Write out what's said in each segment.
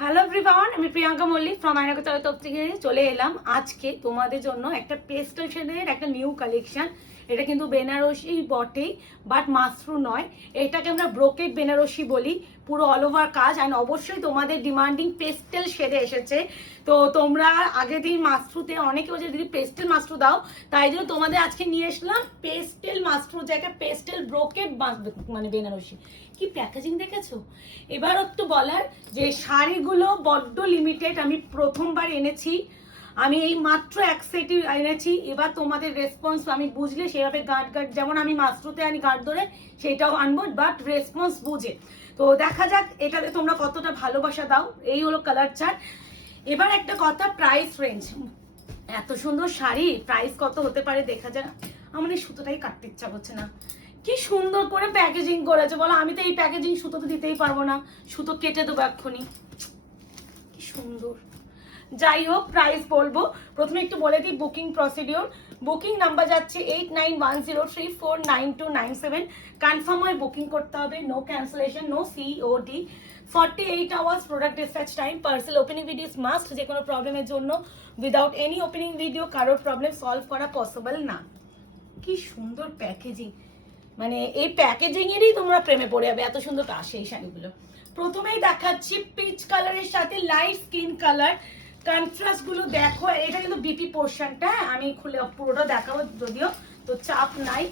Hello everyone, আমি Priyanka Mallick from আয়নাকতার তরফ থেকে চলে এলাম আজকে তোমাদের জন্য একটা পেস্টেল শেডের একটা নিউ কালেকশন। এটা কিন্তু বেনারসি বটেই, বাট মাশরু নয়, এটাকে আমরা ব্রোকেড বেনারসি বলি। পুরো অল ওভার কাজ, অ্যান্ড অবশ্যই তোমাদের ডিমান্ডিং পেস্টেল শেডে এসেছে। তো তোমরা আগের দিন মাশরুতে অনেকে বলছে দিদি পেস্টেল মাশরু দাও, তাই জন্য তোমাদের আজকে নিয়ে এসলাম পেস্টেল মাশরু, যে একটা পেস্টেল ব্রোকেড মানে বেনারসি। কি প্যাকেজিং দেখেছো? এবার একটু বলার যে শাড়িগুলো বড্ড লিমিটেড, আমি প্রথমবার এনেছি, আমি এই মাত্র এক সেটই এনেছি। এবার তোমাদের রেসপন্স আমি বুঝলে সেভাবে গার্ড যেমন আমি মাশরুতে আনি গার্ড ধরে, সেটাও আনবো, বাট রেসপন্স বুঝে। তো দেখা যাক এটাতে তোমরা কতটা ভালোবাসা দাও। এই হলো কালার চার্ট। এবার একটা কথা, প্রাইস রেঞ্জ, এত সুন্দর শাড়ি প্রাইস কত হতে পারে দেখা যাক। আমার এই সুতোটাই কাটতে ইচ্ছা করছে না, কি সুন্দর করে প্যাকেজিং করেছে বলো। আমি তো এই প্যাকেজিং সুতো তো দিতেই পারবো না, সুতো কেটে দেবো এক্ষুনি। কি সুন্দর। যাই হোক, প্রাইস বলবো। প্রথমে একটু বলে দিই বুকিং প্রসিডিওর। বুকিং নাম্বার যাচ্ছে 8910349297। কনফার্ম হয়ে বুকিং করতে হবে, no cancellation, no COD. 48 hours product dispatch time. Parcel opening video is must, যে কোনো প্রবলেমের জন্য উইদাউট এনি ওপেনিং ভিডিও কারোর প্রবলেম সলভ করা পসিবল না। কি সুন্দর প্যাকেজিং, মানে এই প্যাকেজিং এরই তোমরা প্রেমে পড়ে যাবে, এত সুন্দর আসে এই শাড়িগুলো। প্রথমেই দেখাচ্ছি পিচ কালারের সাথে লাইট স্কিন কালার। কন্ট্রাস্ট গুলো দেখো, এটা কিন্তু বিপি পোর্শনটা, আমি খুলে পুরোটা দেখাবো, যদিও তো চাপ নাই,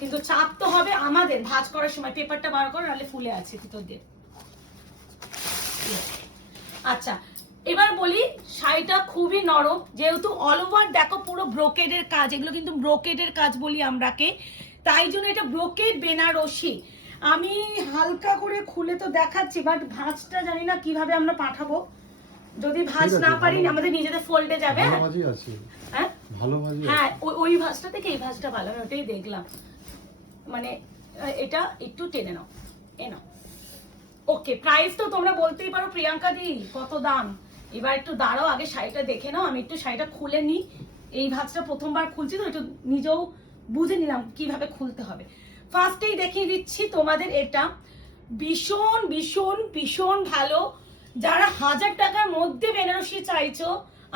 কিন্তু চাপ তো হবে আমাদের ভাঁজ করার সময়। পেপারটা বার করো, নাহলে ফুলে আছে ভিতর দিয়ে। আচ্ছা, এবার বলি, শাড়িটা খুবই নরম, যেহেতু অল ওভার দেখো পুরো ব্রোকেডের কাজ, এগুলো কিন্তু ব্রোকেডের কাজ বলি আমরাকে, তাই জন্য এটা ব্রোকেড বেনারসি। আমি হালকা করে খুলে তো দেখাচ্ছি, বাট ভাঁজটা জানি না কিভাবে আমরা পাঠাবো। যদি ভাঁজ না পারি আমাদের নিজেদের ফোল্ডে যাবে। হ্যাঁ হ্যাঁ, ওই ভাঁজটা থেকে এই ভাঁজটা ভালো, আমি ওটাই দেখলাম। মানে এটা একটু টেনে নাও, এ নাও। ওকে, প্রাইস তো তোমরা বলতেই পারো প্রিয়াঙ্কা দি কত দাম। এবার একটু দাঁড়াও, আগে শাড়িটা দেখে নাও, আমি একটু শাড়িটা খুলে নিই। এই ভাঁজটা প্রথমবার খুলছি তো একটু নিজেও বুঝে নিলাম কিভাবে খুলতে হবে। ফার্স্টেই দেখিয়ে দিচ্ছি তোমাদের, এটা ভীষণ ভীষণ ভীষণ ভালো। যারা 1000 টাকার মধ্যে বেনারসি চাইছো,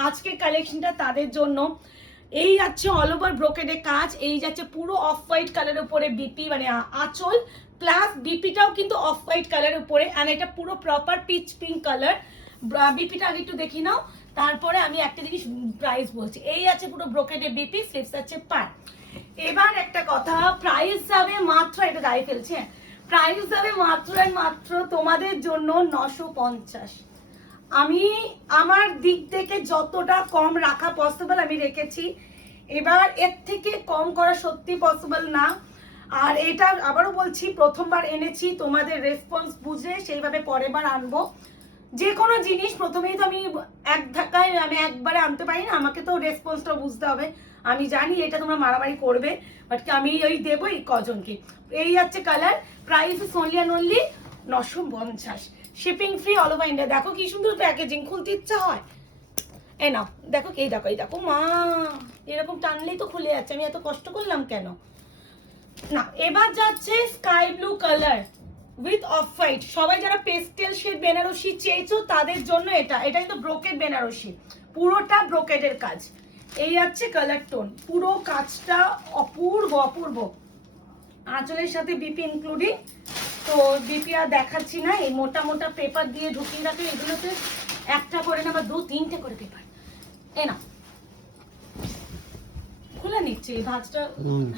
আজকের কালেকশনটা তাদের জন্য। এই যাচ্ছে অল ওভার ব্রোকেডের কাজ, এই যাচ্ছে পুরো অফ হোয়াইট কালারের উপরে বিপি মানে আঁচল, প্লাস বিপিটাও কিন্তু অফ হোয়াইট কালারের উপরে, আর এটা পুরো প্রপার পিচ পিঙ্ক কালার। বিপিটা আগে একটু দেখি নাও, তারপরে আমি একটা জিনিস প্রাইস বলছি। এই আছে পুরো ব্রোকেডের বিপি, স্লিভস আছে পার। এবার একটা কথা, প্রাইস যাবে মাত্র, এটা গায়ে ফেলছে, প্রাইস যাবে মাত্র মাত্র তোমাদের জন্য 950। আমি আমার দিক থেকে যতটা কম রাখা পসিবল আমি রেখেছি, এবার এর থেকে কম করা সত্যি পসিবল না। আর এটা আবারও বলছি, প্রথমবার এনেছি, তোমাদের রেসপন্স বুঝে সেইভাবে পরের বার আনবো। যে কোনো জিনিস প্রথমেই তো আমি এক ধাক্কায় আমি একবারে আনতে পারি না, আমাকে তো রেসপন্সটা বুঝতে হবে। আমি জানি এটা তোমরা মারামারি করবে, বাট আমি ওই দেবো এই কজনকে। এই যাচ্ছে colour, price only and only 950, shipping free all over India. দেখো কি সুন্দর প্যাকেজিং, খুলতে ইচ্ছা হয়। এই নাও দেখো, এই দেখো, এই দেখো মা, এরকম টানলেই তো খুলে যাচ্ছে, আমি এত কষ্ট করলাম কেন না। এবার যাচ্ছে sky blue colour with off white. সবাই যারা পেস্টেল শেড বেনারসি চেয়েছো তাদের জন্য এটা কিন্তু ব্রোকেড বেনারসি, পুরোটা ব্রোকেডের কাজ। এই যাচ্ছে কালার টোন, পুরো কাজটা অপূর্ব অপূর্ব। আঁচলের সাথে বিপি ইনক্লুডিং, তো বিপি আর দেখাচ্ছি না, এই মোটা মোটা পেপার দিয়ে ঢুকিয়ে রাখে, এগুলোতে একটা করে না বা 2-3টে করে পেপার। এ না খুলে নিচ্ছি এই ভাঁজটা,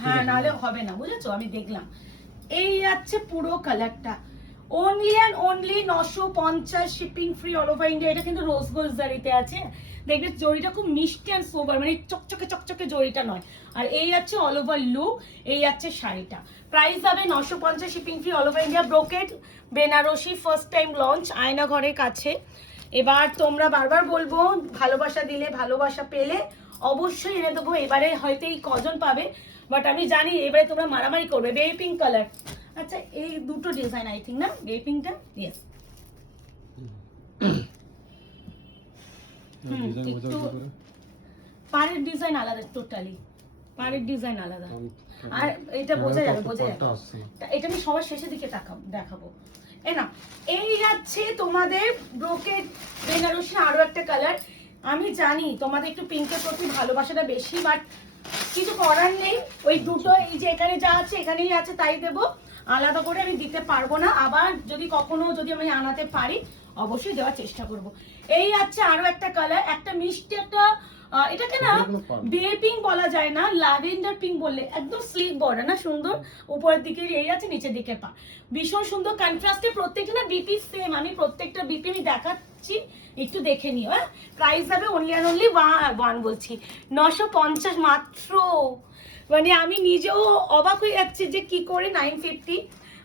হ্যাঁ নাহলে হবে না, বুঝেছো, আমি দেখলাম। এই যাচ্ছে পুরো কালারটা, only and only 950, shipping free all over India. এটা কিন্তু রোজ গোল্ড জারিতে আছে, দেখবে জরিটা খুব মিষ্টি অ্যান্ড সোবার, মানে চকচকে চকচকে জরিটা নয়। আর এই যাচ্ছে অল ওভার লুক, এই যাচ্ছে শাড়িটা। প্রাইস হবে 950, shipping free all over India, brocade Benarasi, first time launch আয়না ঘরের কাছে। এবার তোমরা বারবার বলবো, ভালোবাসা দিলে ভালোবাসা পেলে অবশ্যই এনে দেবো। এবারে হয়তো এই কজন পাবে, বাট আমি জানি এবারে তোমরা মারামারি করবে। বেবি পিঙ্ক কালার, আচ্ছা এই দুটো ডিজাইন আই থিঙ্ক না, বেবি পিঙ্কটা, ইয়েস। একটু পাড়ের ডিজাইন আলাদা, টোটালি পাড়ের ডিজাইন আলাদা, আর এটা বোঝা যাবে, বোঝা যাবে। এটা আমি সবার শেষের দিকে দেখাবো। না এই যাচ্ছে তোমাদের ব্রোকেড বেনারসি আরো একটা কালার। আমি জানি তোমাদের একটু পিঙ্কের প্রতি ভালোবাসাটা বেশি, বাট কিছু করার নেই। ওই দুটো এই যে এখানে যা আছে এখানেই আছে তাই দেবো, আলাদা করে আমি দিতে পারবো না। আবার যদি কখনো যদি আমি আনাতে পারি অবশ্যই দেওয়ার চেষ্টা করব। এই আছে আরো একটা কালার, একটা মিষ্টি একটা এটাকে না বে পিঙ্ক বলা যায় না, ল্যাভেন্ডার পিঙ্ক বললে, একদম স্লিক বর্ডার না, সুন্দর উপরের দিকে এই আছে নিচের দিকে পা, ভীষণ সুন্দর কন্ট্রাস্টে। প্রত্যেকটা না বিপি সেম, আমি প্রত্যেকটা বিপি আমি দেখাচ্ছি, একটু দেখে নিও। হ্যাঁ, প্রাইস হবে অনলি অ্যান্ড অনলি ওয়ান বলছি 950 মাত্র। মানে আমি নিজেও অবাক হয়ে যাচ্ছি যে কি করে 950,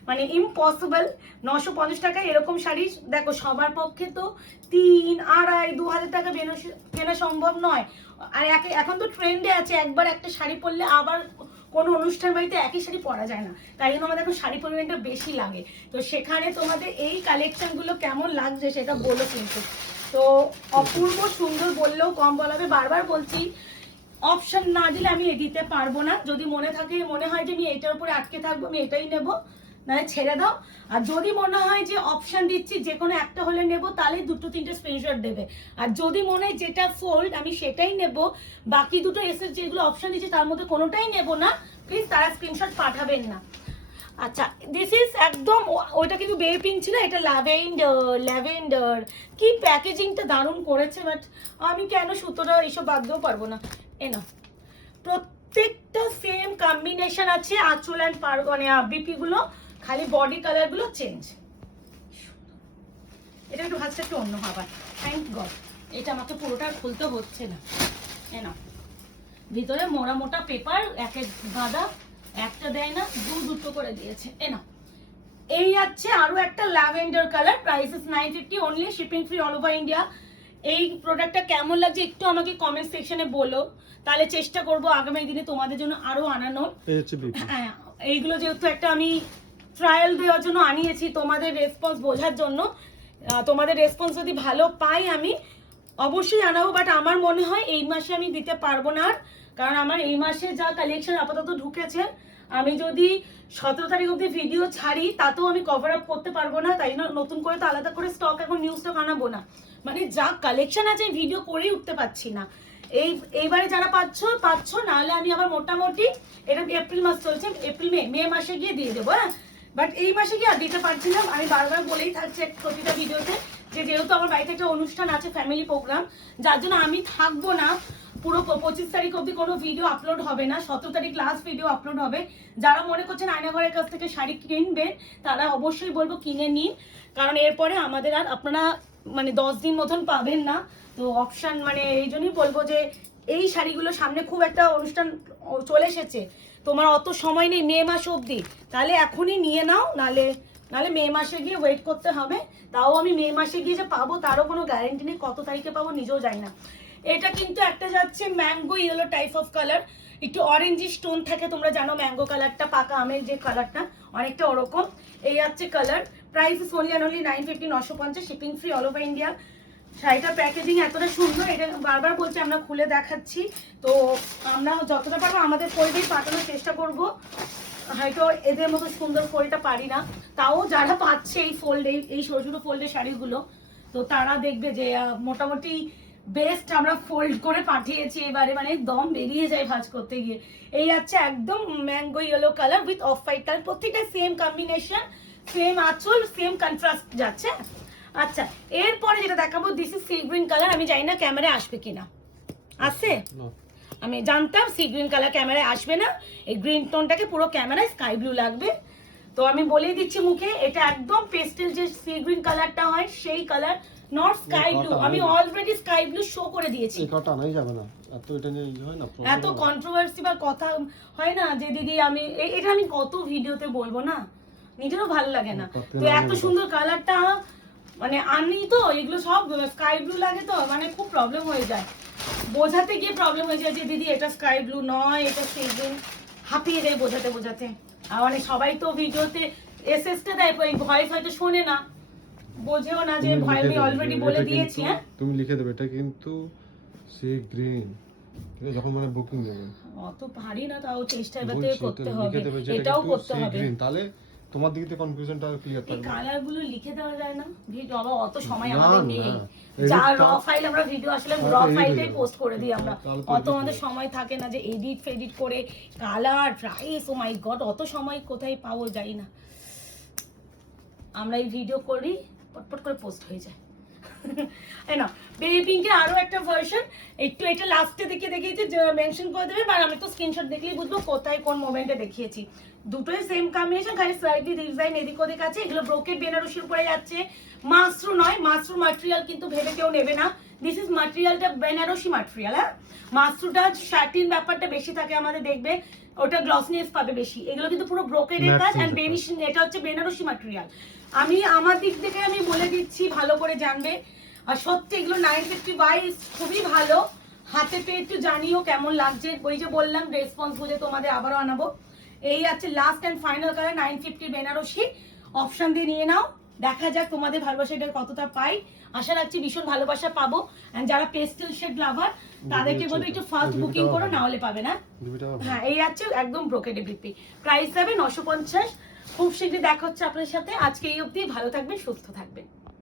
মানে ইম্পসিবল 950 টাকায় এরকম শাড়ি। দেখো সবার পক্ষে তো 3, 2.5, 2000 টাকা কেনা সম্ভব নয়। আর এখন তো ট্রেন্ডে আছে, একবার একটা শাড়ি পরলে আবার কোনো অনুষ্ঠান বাড়িতে একই শাড়ি পরা যায় না, তাই জন্য আমাদের এখন শাড়ি পরিমাণটা বেশি লাগে। তো সেখানে তোমাদের এই কালেকশনগুলো কেমন লাগছে সেটা বলো কিন্তু। তো অপূর্ব সুন্দর বললেও কম বলা হবে, বারবার বলছি অপশন না দিলে আমি দিতে পারবো না। যদি মনে হয় যে আমি এটার উপরে আটকে থাকবো, আমি এটাই নেবো, নাহলে ছেড়ে দাও। আর যদি মনে হয় যে অপশন দিচ্ছি যে কোনো একটা হলে নেব, তাহলে 2-3টে স্ক্রিনশট দেবে। আর যদি মনে হয় যেটা ফোল্ড আমি সেটাই নেব, বাকি দুটো এসে যেগুলো অপশন দিচ্ছি তার মধ্যে কোনোটাই নেব না, প্লিজ তারা স্ক্রিনশট পাঠাবেন না। আচ্ছা, দিস ইজ একদম, ওইটা কিন্তু বেবি পিঙ্ক ছিল, এটা ল্যাভেন্ডার। কি প্যাকেজিংটা দারুণ করেছে, বাট আমি কেন সুতোটা এইসব বাদ দিতেও পারবো না। না, প্রত্যেকটা সেম কম্বিনেশন আছে, আঁচল অ্যান্ড মানে বিপি গুলো, খালি বডি কালার গুলো চেঞ্জ। এটা একটু ভাজটা একটু অন্য হবে, থ্যাংক গড। এটা আমাকে পুরোটা খুলতে হচ্ছে না। না, ভিতরে মোটা মোটা পেপার, এক গাদা, একটা দেয় না, দুটো করে দিয়েছে। না, এই আছে আরো একটা lavender colour, price is 950 only, shipping free all over India. এই প্রোডাক্টটা কেমন লাগছে একটু আমাকে কমেন্ট সেকশনে বলো, তাহলে চেষ্টা করব আগামী দিনে তোমাদের জন্য আরো আনানোর। হ্যাঁ, এইগুলো যেহেতু একটা আমি ট্রায়াল দেওয়ার জন্য আনিয়েছি, তোমাদের রেসপন্স বোঝার জন্য। তোমাদের রেসপন্স যদি ভালো পাই আমি অবশ্যই আনাবো, বাট আমার মনে হয় এই মাসে আমি দিতে পারবো না, কারণ আমার এই মাসে যা কালেকশন আপাতত ঢুকেছে, আমি যদি 17 তারিখ অব্দি ভিডিও ছাড়ি তাতেও আমি কভার আপ করতে পারবো না, তাই না নতুন করে তো আলাদা করে স্টক এখন নিউ স্টক আনাবো না। মানে যা কালেকশন আছে ভিডিও করেই উঠতে পারছি না। এইবারে যারা পাচ্ছ, নাহলে আমি আবার মোটামুটি, এটা এপ্রিল মাস চলছে, এপ্রিল মে মাসে গিয়ে দিয়ে দেবো। হ্যাঁ, বাট এই মাসে গিয়ে আর দিতে পারছি না। আমি বারবার বলেই থাকছি প্রতিটা ভিডিওতে যে যেহেতু আমার বাড়িতে একটা অনুষ্ঠান আছে, ফ্যামিলি প্রোগ্রাম, যার জন্য আমি থাকবো না পুরো 25 তারিখ অব্দি কোনো ভিডিও আপলোড হবে না, 17 তারিখ লাস্ট ভিডিও আপলোড হবে। যারা মনে করছেন আয়নাঘরের কাছ থেকে শাড়ি কিনবেন তারা অবশ্যই বলবো কিনে নিন, কারণ এরপরে আমাদের আর আপনারা মানে 10 দিন মতন পাবেন না। তো অপশন মানে এই জন্যই বলবো যে এই শাড়িগুলো সামনে খুব একটা অনুষ্ঠান চলে এসেছে, তোমার অত সময় নেই মে মাস অবধি, তাহলে এখনই নিয়ে নাও, নাহলে মে মাসে গিয়ে ওয়েট করতে হবে। তাও আমি মে মাসে গিয়ে যে পাবো তারও কোনো গ্যারেন্টি নেই, কত তারিখে পাবো নিজেও জানি না। এটা কিন্তু একটা যাচ্ছে mango yellow type of colour, একটু অরেঞ্জি স্টোন থাকে, তোমরা জানো ম্যাঙ্গো কালারটা, পাকা আমের যে কালারটা অনেকটা ওরকম। এই যাচ্ছে colour, price is only 950, 950, shipping free all over India. শাড়িটার প্যাকেজিং এতটা সুন্দর, এটা বারবার বলছি আমরা খুলে দেখাচ্ছি, তো আমরা যতটা পারবো আমাদের ফোল্ডেই পাঠানোর চেষ্টা করব। হয়তো এদের মতো সুন্দর ফোল্ডটা পারি না, তাও যারা পাচ্ছে এই ফোল্ড, এই ছোটো ছোটো ফোল্ডের শাড়িগুলো, তো তারা দেখবে যে মোটামুটি বেস্ট আমরা ফোল্ড করে পাঠিয়েছি এবারে, মানে দম বেরিয়ে যায় ভাঁজ করতে গিয়ে। এই আছে একদম mango yellow colour with off white colour, প্রত্যেকটা সেম কম্বিনেশন, সেম আঁচল, সেম কন্ট্রাস্ট যাচ্ছে। আচ্ছা, এরপরে যেটা দেখাবো, this is sea green colour. আমি জানি না ক্যামেরায় আসবে কিনা, আসছে? আমি জানতাম সি গ্রিন কালার ক্যামেরায় আসবে না, এই গ্রিন টোনটাকে পুরো ক্যামেরায় স্কাই ব্লু লাগবে। তো আমি বলেই দিচ্ছি মুখে, এটা একদম পেস্টেল যে সি গ্রিন কালারটা হয় সেই কালার, নট স্কাই ব্লু। আমি অলরেডি স্কাই ব্লু শো করে দিয়েছি, এত কন্ট্রোভার্সি বা কথা হয় না যে দিদি আমি এটা আমি কত ভিডিওতে বলবো না, নিজেরও ভালো লাগে না। তো এত সুন্দর কালারটা মানে আনি তো, এগুলো সব স্কাই ব্লু লাগে, তো মানে খুব প্রবলেম হয়ে যায়, বোঝাতে গিয়ে প্রবলেম হয়ে যায় যে দিদি এটা স্কাই ব্লু নয়, এটা সি গ্রিন, হাঁপিয়ে যায় বোঝাতে। আর মানে সবাই তো ভিডিওতে এসএসটা দেয়, ভয়েস হয়তো শোনে না, বোঝেও না যে ভয়, আমি অলরেডি বলে দিয়েছি। হ্যাঁ, তুমি লিখে দেবে এটা কিন্তু সি গ্রিন, যখন মানে বুকিং দেবে অত পারি না, তাও চেষ্টা এবারে করতে হবে, এটাও করতে হবে, তাহলে তোমার দিক থেকে কনফিউশনটা ক্লিয়ার এই থাকবে। কালার গুলো লিখে দেওয়া যায় না ভিডিও? বাবা অত সময় না, আমাদের না, নেই, edit যা র টা- ফাইল আমরা ভিডিও আসলে তাহলে র edit হয়ে ফাইলটাই যাবে। পোস্ট করে দিই আমরা, তাহলে তো অত edit হয়ে আমাদের যাবে। সময় থাকে না যে এডিট ফেডিট করে কালার প্রাইস, ও মাই গড অত সময় কোথায় পাবো যাই না, আমরা এই ভিডিও করি পটপট করে পোস্ট হয়ে যায়। এই না বেবি পিঙ্কের আরো একটা ভার্সন, একটু এটা লাস্টে দেখে দেখিয়েছি, মেনশন করে দেবে, আর আমি তো স্ক্রিনশট দেখলেই বুঝবো কোথায় কোন মোমেন্টে দেখিয়েছি। দুটোই সেম কম্বিনেশন, খালি স্লাইডলি ডিজাইন এদিক ওদিক আছে। এগুলো ব্রোকেড বেনারসির উপরে যাচ্ছে, মাশরু নয়, মাশরু ম্যাটেরিয়াল কিন্তু ভেবে কেউ নেবে না, দিস ইজ ম্যাটেরিয়ালটা বেনারসি ম্যাটেরিয়াল। হ্যাঁ, মাশরুটা শার্টিন ব্যাপারটা বেশি থাকে আমাদের, দেখবে ওটা গ্লসনেস পাবে বেশি, এগুলো কিন্তু পুরো ব্রোকেডের কাজ এন্ড বেনিশ, এটা হচ্ছে বেনারসি ম্যাটেরিয়াল। আমি আমার দিক থেকে আমি বলে দিচ্ছি, ভালো করে জানবে। আর সত্যি এগুলো 950 বাইস খুবই ভালো, হাতে পেয়ে একটু জানিও কেমন লাগছে। ওই যে বললাম রেসপন্স বুঝে তোমাদের আবারও আনাবো। এই আছে last and final colour 950 Benarasi, option দিয়ে নিয়ে নাও, দেখা যাক তোমাদের ভালোবাসা এটা কতটা পাই। আশা রাখছি ভীষণ ভালোবাসা পাবো, এন্ড যারা পেস্টেল শেড লাভার তাদেরকে বলবো একটু ফাস্ট বুকিং করো, না হলে পাবে না। হ্যাঁ, এই আছে একদম ব্রোকেডে বিপি, প্রাইস যাবে 950। খুব শীঘ্রই দেখা হচ্ছে আপনাদের সাথে, আজকে এই অবধি, ভালো থাকবেন সুস্থ থাকবেন।